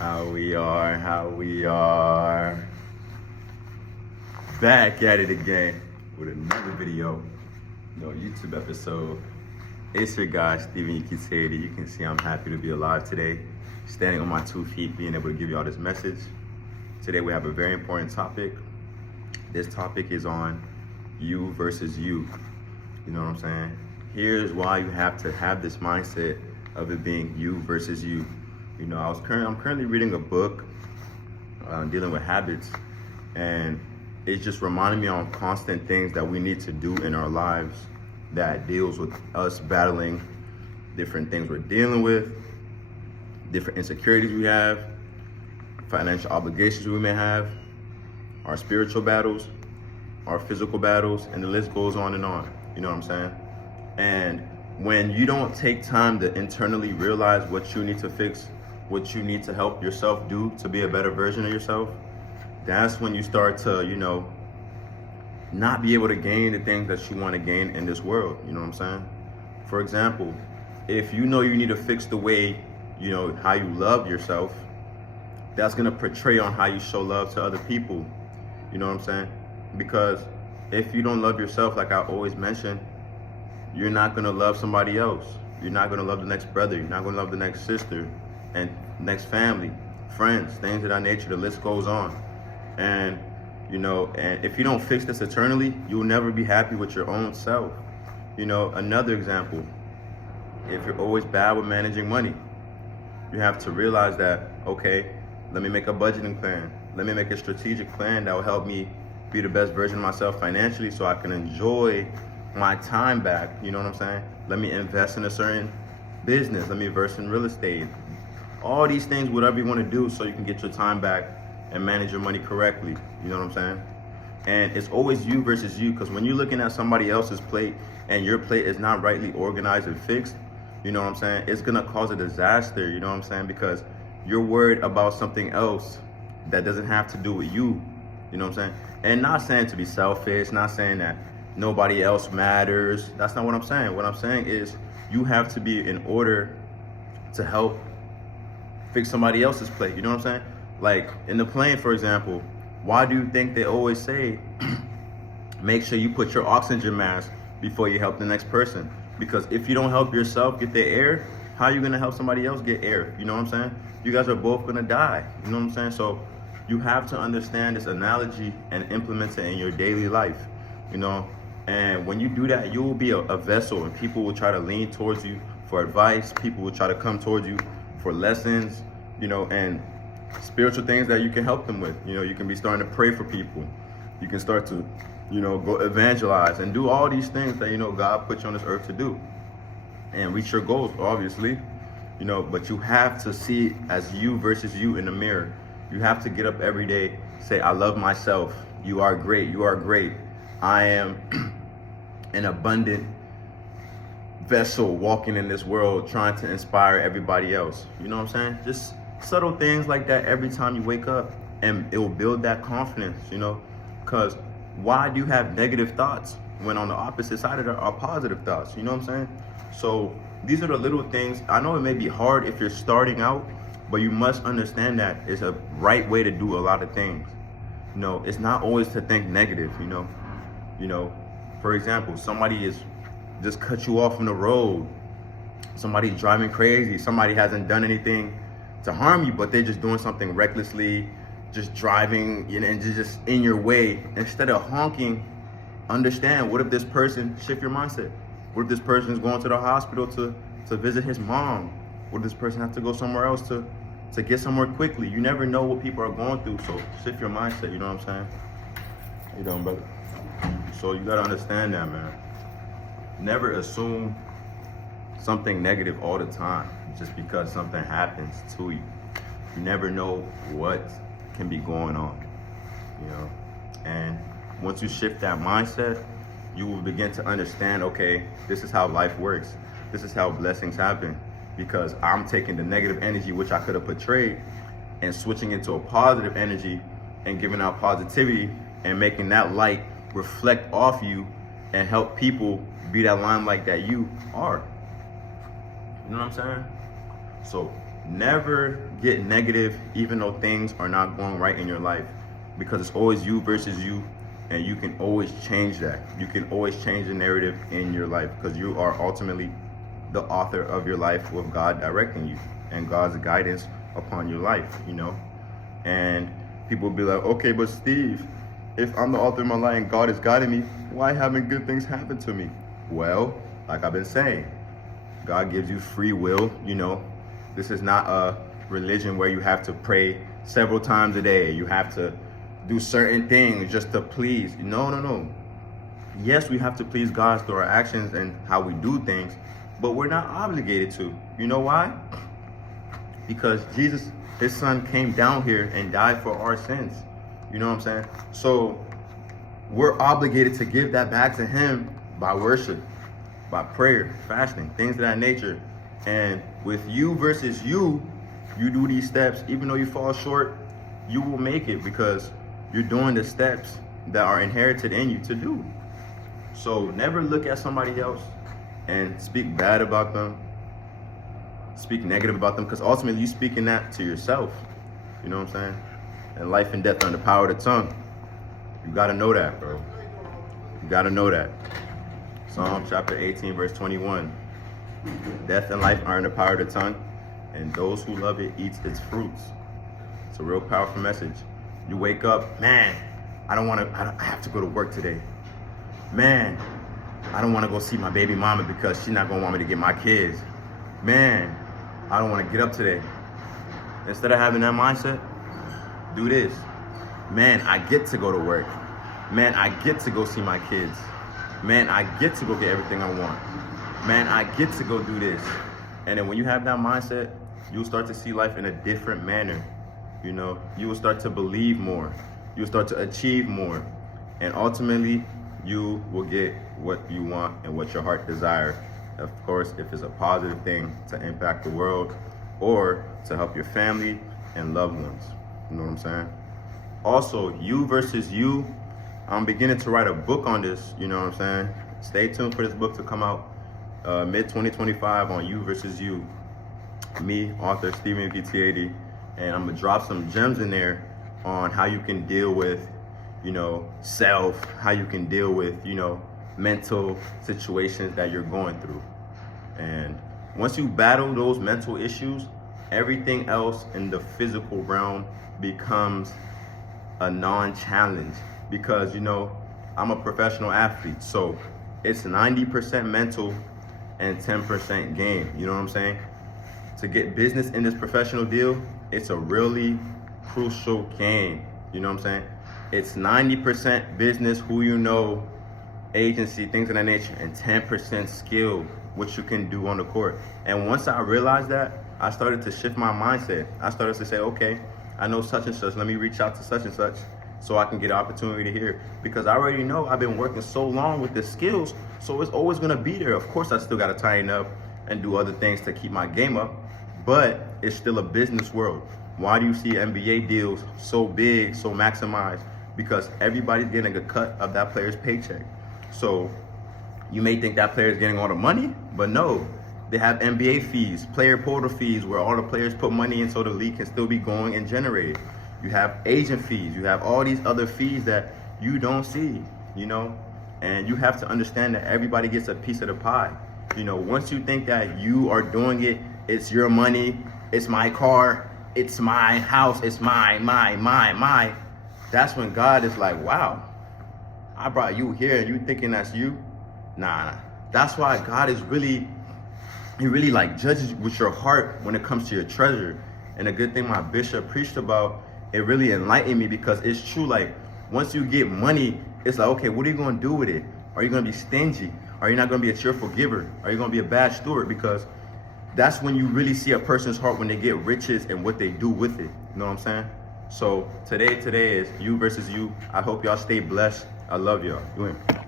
How we are. Back at it again with another video, YouTube episode. It's your guy, Steven Ukiteri. You can see I'm happy to be alive today, standing on my 2 feet, being able to give y'all this message. Today we have a very important topic. This topic is on you versus you. You know what I'm saying? Here's why you have to have this mindset of it being you versus you. I'm currently reading a book dealing with habits, and it's just reminding me on constant things that we need to do in our lives that deals with us battling different things we're dealing with, different insecurities we have, financial obligations we may have, our spiritual battles, our physical battles, and the list goes on and on. You know what I'm saying? And when you don't take time to internally realize what you need to fix, what you need to help yourself do to be a better version of yourself, that's when you start to, not be able to gain the things that you want to gain in this world. You know what I'm saying? For example, if you know you need to fix the way, how you love yourself, that's going to portray on how you show love to other people. You know what I'm saying? Because if you don't love yourself, like I always mention, you're not going to love somebody else. You're not going to love the next brother. You're not going to love the next sister and next family, friends, things of that nature. The list goes on. And, and if you don't fix this eternally, you'll never be happy with your own self. Another example, if you're always bad with managing money, you have to realize that, okay, let me make a budgeting plan. Let me make a strategic plan that will help me be the best version of myself financially so I can enjoy my time back. You know what I'm saying? Let me invest in a certain business. Let me invest in real estate. All these things, whatever you want to do so you can get your time back and manage your money correctly. You know what I'm saying? And it's always you versus you, because when you're looking at somebody else's plate and your plate is not rightly organized and fixed, you know what I'm saying? It's going to cause a disaster, you know what I'm saying? Because you're worried about something else that doesn't have to do with you, you know what I'm saying? And not saying to be selfish, not saying that nobody else matters. That's not what I'm saying. What I'm saying is you have to be in order to help fix somebody else's plate. You know what I'm saying? Like in the plane, for example, why do you think they always say, make sure you put your oxygen mask before you help the next person? Because if you don't help yourself get the air, how are you going to help somebody else get air? You know what I'm saying? You guys are both going to die. You know what I'm saying? So you have to understand this analogy and implement it in your daily life, And when you do that, you will be a vessel, and people will try to lean towards you for advice. People will try to come towards you for lessons, and spiritual things that you can help them with. You can be starting to pray for people. You can start to, go evangelize and do all these things that, God put you on this earth to do and reach your goals, obviously, but you have to see it as you versus you in the mirror. You have to get up every day, say, I love myself. You are great. You are great. I am an abundant vessel walking in this world trying to inspire everybody else. You know what I'm saying? Just subtle things like that every time you wake up, and it will build that confidence, because why do you have negative thoughts when on the opposite side of it are positive thoughts? You know what I'm saying? So these are the little things. I know it may be hard if you're starting out, but you must understand that it's a right way to do a lot of things. It's not always to think negative. For example, somebody is just cut you off on the road. Somebody's driving crazy. Somebody hasn't done anything to harm you, but they're just doing something recklessly, just driving, and just in your way. Instead of honking, understand, what if this person, shift your mindset. What if this person is going to the hospital to visit his mom? What if this person has to go somewhere else to get somewhere quickly? You never know what people are going through, so shift your mindset, you know what I'm saying? How you doing, brother? So you gotta understand that, man. Never assume something negative all the time just because something happens to you. You never know what can be going on, And once you shift that mindset, you will begin to understand, okay, this is how life works. This is how blessings happen, because I'm taking the negative energy, which I could have portrayed, and switching into a positive energy and giving out positivity and making that light reflect off you and help people be that limelight that you are. You know what I'm saying? So never get negative even though things are not going right in your life, because it's always you versus you, and you can always change that. You can always change the narrative in your life, because you are ultimately the author of your life, with God directing you and God's guidance upon your life, you know. And people will be like, okay, but Steve, if I'm the author of my life and God is guiding me, why haven't good things happened to me? Well, like I've been saying, God gives you free will, you know. This is not a religion where you have to pray several times a day. You have to do certain things just to please. No. Yes, we have to please God through our actions and how we do things, but we're not obligated to. You know why? Because Jesus, his son, came down here and died for our sins. You know what I'm saying? So we're obligated to give that back to him by worship, by prayer, fasting, things of that nature. And with you versus you, you do these steps. Even though you fall short, you will make it, because you're doing the steps that are inherited in you to do. So never look at somebody else and speak bad about them, speak negative about them, because ultimately you're speaking that to yourself. You know what I'm saying? And life and death are in the power of the tongue. You got to know that, bro. You got to know that. Psalm chapter 18, verse 21. Death and life are in the power of the tongue, and those who love it eats its fruits. It's a real powerful message. You wake up, man, I have to go to work today. Man, I don't want to go see my baby mama because she's not going to want me to get my kids. Man, I don't want to get up today. Instead of having that mindset, do this. Man, I get to go to work. Man, I get to go see my kids. Man, I get to go get everything I want. Man, I get to go do this. And then when you have that mindset, you'll start to see life in a different manner. You know, you will start to believe more. You'll start to achieve more. And ultimately, you will get what you want and what your heart desires. Of course, if it's a positive thing to impact the world or to help your family and loved ones. You know what I'm saying? Also, you versus you. I'm beginning to write a book on this. You know what I'm saying? Stay tuned for this book to come out mid-2025 on you versus you. Me, author Stephen VT80, and I'm gonna drop some gems in there on how you can deal with, you know, self, how you can deal with, you know, mental situations that you're going through. And once you battle those mental issues, everything else in the physical realm becomes a non-challenge, because, you know, I'm a professional athlete, so it's 90% mental and 10% game. You know what I'm saying? To get business in this professional deal, it's a really crucial game. You know what I'm saying? It's 90% business, who you know, agency, things of that nature, and 10% skill, what you can do on the court. And once I realized that, I started to shift my mindset. I started to say, okay, I know such and such, let me reach out to such and such so I can get an opportunity here. Because I already know I've been working so long with the skills, so it's always gonna be there. Of course, I still gotta tighten up and do other things to keep my game up, but it's still a business world. Why do you see NBA deals so big, so maximized? Because everybody's getting a cut of that player's paycheck. So you may think that player is getting all the money, but no. They have NBA fees, player portal fees, where all the players put money in so the league can still be going and generated. You have agent fees, you have all these other fees that you don't see, you know? And you have to understand that everybody gets a piece of the pie. You know, once you think that you are doing it, it's your money, it's my car, it's my house, it's my, that's when God is like, wow, I brought you here and you thinking that's you? Nah, that's why God is really, he really like judges with your heart when it comes to your treasure. And a good thing my bishop preached about, it really enlightened me, because it's true. Like, once you get money, it's like, okay, what are you going to do with it? Are you going to be stingy? Are you not going to be a cheerful giver? Are you going to be a bad steward? Because that's when you really see a person's heart, when they get riches and what they do with it. You know what I'm saying? So today is you versus you. I hope y'all stay blessed. I love y'all. You in.